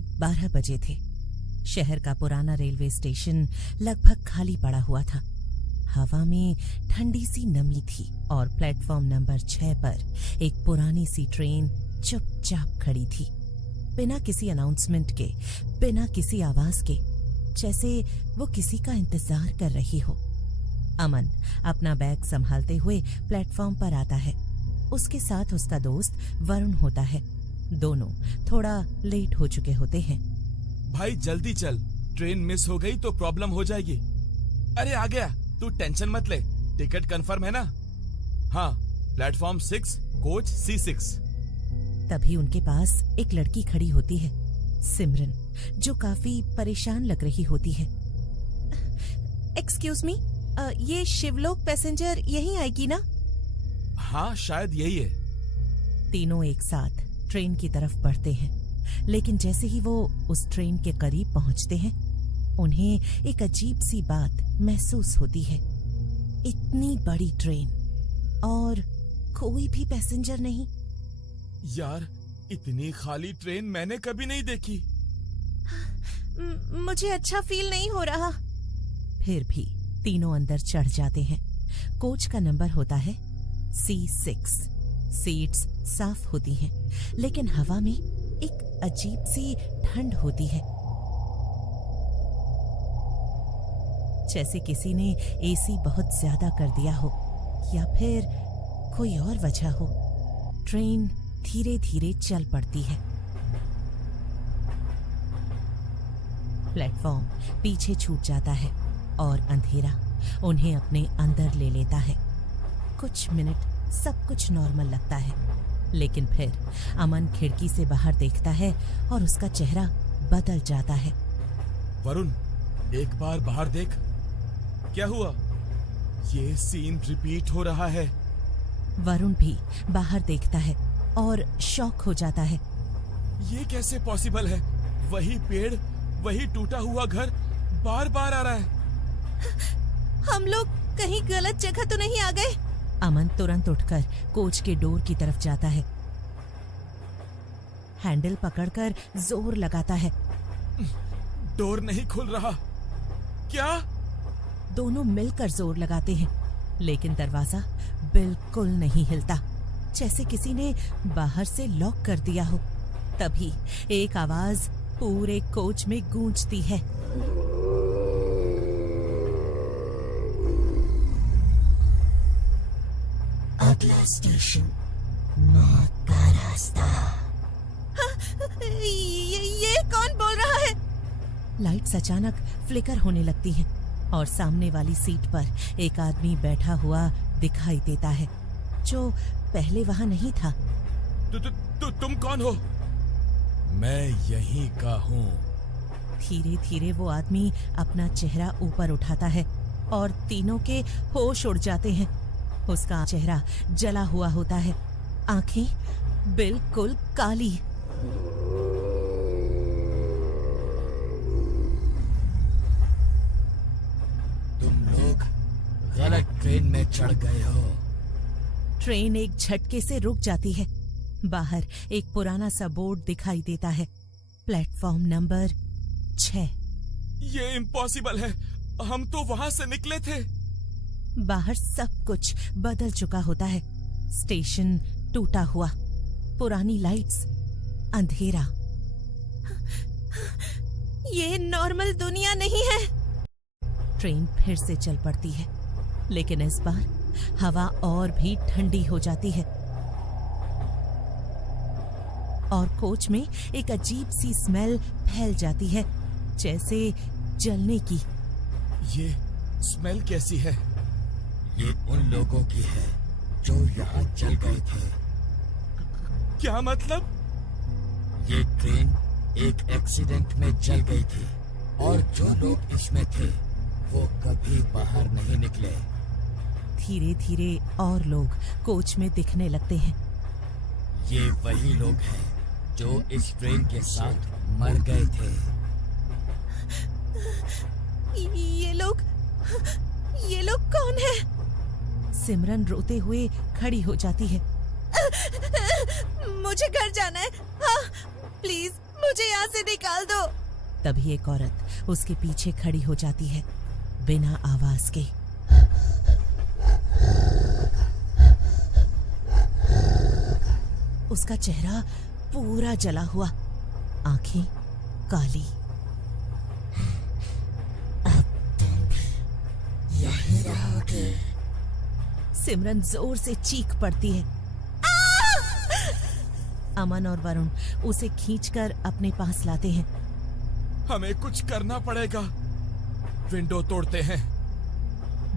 करीब 12 बजे थे। शहर का पुराना रेलवे स्टेशन लगभग खाली पड़ा हुआ था। हवा में ठंडी सी नमी थी और प्लेटफॉर्म नंबर 6 पर एक पुरानी सी ट्रेन चुपचाप खड़ी थी, बिना किसी अनाउंसमेंट के, बिना किसी आवाज के, जैसे वो किसी का इंतजार कर रही हो। अमन अपना बैग संभालते हुए प्लेटफॉर्म पर आता है। उसके साथ उसका दोस्त वरुण होता है। दोनों थोड़ा लेट हो चुके होते हैं। भाई जल्दी चल, ट्रेन मिस हो गई तो प्रॉब्लम हो जाएगी। अरे आ गया, तू टेंशन मत ले, टिकट कंफर्म है ना? हाँ, प्लेटफॉर्म 6 कोच C6। तभी उनके पास एक लड़की खड़ी होती है, सिमरन, जो काफी परेशान लग रही होती है। एक्सक्यूज मी, ये शिवलोक पैसेंजर यहीं आएगी ना? हाँ, शायद यही है। तीनों एक साथ ट्रेन की तरफ बढ़ते हैं, लेकिन जैसे ही वो उस ट्रेन के करीब पहुंचते हैं, उन्हें एक अजीब सी बात महसूस होती है। इतनी बड़ी ट्रेन और कोई भी पैसेंजर नहीं। यार, इतनी खाली ट्रेन मैंने कभी नहीं देखी। मुझे अच्छा फील नहीं हो रहा। फिर भी तीनों अंदर चढ़ जाते हैं। कोच का नंबर होता है C6। सीट्स साफ होती हैं, लेकिन हवा में एक अजीब सी ठंड होती है, जैसे किसी ने एसी बहुत ज्यादा कर दिया हो या फिर कोई और वजह हो। ट्रेन धीरे धीरे चल पड़ती है। प्लेटफॉर्म पीछे छूट जाता है और अंधेरा उन्हें अपने अंदर ले लेता है। कुछ मिनट सब कुछ नॉर्मल लगता है, लेकिन फिर अमन खिड़की से बाहर देखता है और उसका चेहरा बदल जाता है। वरुण, एक बार बाहर देख। क्या हुआ? ये सीन रिपीट हो रहा है। वरुण भी बाहर देखता है और शॉक हो जाता है। ये कैसे पॉसिबल है? वही पेड़, वही टूटा हुआ घर बार बार आ रहा है। हम लोग कहीं गलत जगह तो नहीं आ गए? अमन तुरंत उठकर कोच के डोर की तरफ जाता है। हैंडल पकड़कर जोर लगाता है। डोर नहीं खुल रहा। क्या? दोनों मिलकर जोर लगाते हैं, लेकिन दरवाजा बिल्कुल नहीं हिलता, जैसे किसी ने बाहर से लॉक कर दिया हो। तभी एक आवाज पूरे कोच में गूंजती है। अगला स्टेशन मौत का रास्ता। ये कौन बोल रहा है? लाइट्स अचानक फ्लिकर होने लगती हैं और सामने वाली सीट पर एक आदमी बैठा हुआ दिखाई देता है, जो पहले वहां नहीं था। तुम कौन हो? मैं यहीं का हूँ। धीरे धीरे वो आदमी अपना चेहरा ऊपर उठाता है और तीनों के होश उड़ जाते हैं। उसका चेहरा जला हुआ होता है, आंखें बिल्कुल काली। तुम लोग गलत ट्रेन में चढ़ गए हो। ट्रेन एक झटके से रुक जाती है। बाहर एक पुराना सा बोर्ड दिखाई देता है, प्लेटफॉर्म नंबर 6। ये इम्पॉसिबल है, हम तो वहां से निकले थे। बाहर सब कुछ बदल चुका होता है। स्टेशन टूटा हुआ, पुरानी लाइट्स, अंधेरा। ये नॉर्मल दुनिया नहीं है। ट्रेन फिर से चल पड़ती है, लेकिन इस बार हवा और भी ठंडी हो जाती है और कोच में एक अजीब सी स्मेल फैल जाती है, जैसे जलने की। ये स्मेल कैसी है? ये उन लोगों की है जो यहाँ जल गए थे। क्या मतलब? ये ट्रेन एक एक्सीडेंट में जल गई थी और जो लोग इसमें थे वो कभी बाहर नहीं निकले। धीरे धीरे और लोग कोच में दिखने लगते हैं। ये वही लोग हैं जो इस ट्रेन के साथ मर गए थे। ये लोग कौन है? सिमरन रोते हुए खड़ी हो जाती है। मुझे घर जाना है। हाँ, प्लीज मुझे यहाँ से निकाल दो। तभी एक औरत उसके पीछे खड़ी हो जाती है, बिना आवाज के। उसका चेहरा पूरा जला हुआ, आंखें काली। यही रहोगे? सिमरन जोर से चीख पड़ती है। अमन और वरुण उसे खींचकर अपने पास लाते हैं। हमें कुछ करना पड़ेगा। विंडो तोड़ते हैं।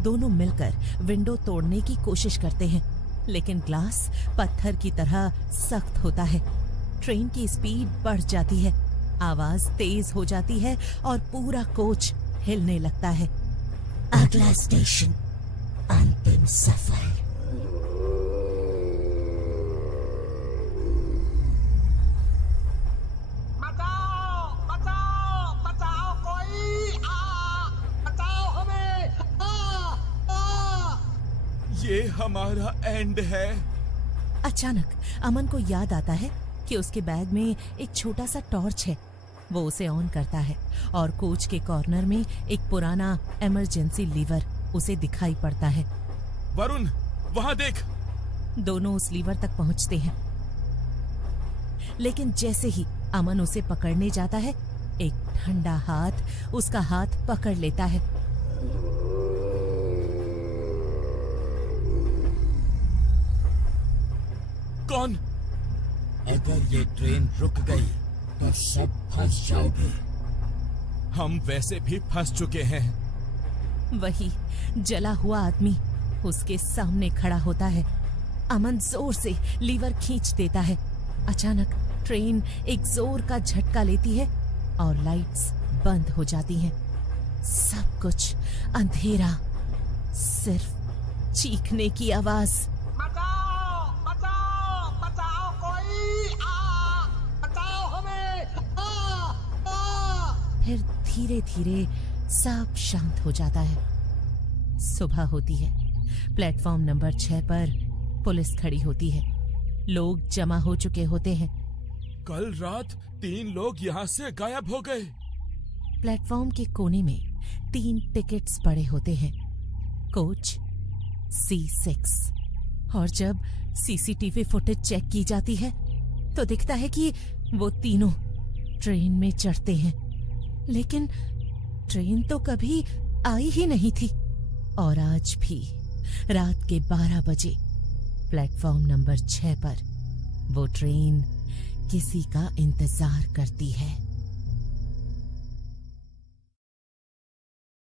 दोनों मिलकर विंडो तोड़ने की कोशिश करते हैं, लेकिन ग्लास पत्थर की तरह सख्त होता है। ट्रेन की स्पीड बढ़ जाती है, आवाज तेज हो जाती है और पूरा कोच हिलने लगता है। अगला स्टेशन अंतिम सफर। बचाओ बचाओ बचाओ कोई, बचाओ हमें। ये हमारा एंड है। अचानक अमन को याद आता है कि उसके बैग में एक छोटा सा टॉर्च है। वो उसे ऑन करता है और कोच के कॉर्नर में एक पुराना इमरजेंसी लीवर उसे दिखाई पड़ता है। वरुण, वहां देख। दोनों उस लीवर तक पहुंचते हैं, लेकिन जैसे ही अमन उसे पकड़ने जाता है, एक ठंडा हाथ उसका हाथ पकड़ लेता है। कौन? अगर ये ट्रेन रुक गई तो सब फंस जाओगे। हम वैसे भी फंस चुके हैं। वही जला हुआ आदमी उसके सामने खड़ा होता है। अमन जोर से लीवर खींच देता है। अचानक ट्रेन एक जोर का झटका लेती है और लाइट्स बंद हो जाती हैं। सब कुछ अंधेरा, सिर्फ चीखने की आवाज। बचाओ बचाओ बचाओ कोई, बचाओ हमें। फिर धीरे धीरे सब शांत हो जाता है। सुबह होती है। प्लेटफॉर्म नंबर 6 पर पुलिस खड़ी होती है। लोग जमा हो चुके होते हैं। कल रात 3 लोग यहाँ से गायब हो गए। प्लेटफॉर्म के कोने में 3 टिकट्स पड़े होते हैं, कोच C6। और जब सीसीटीवी फुटेज चेक की जाती है तो दिखता है कि वो तीनों ट्रेन में चढ़ते हैं, लेकिन ट्रेन तो कभी आई ही नहीं थी। और आज भी रात के 12 बजे प्लेटफॉर्म नंबर 6 पर वो ट्रेन किसी का इंतजार करती है।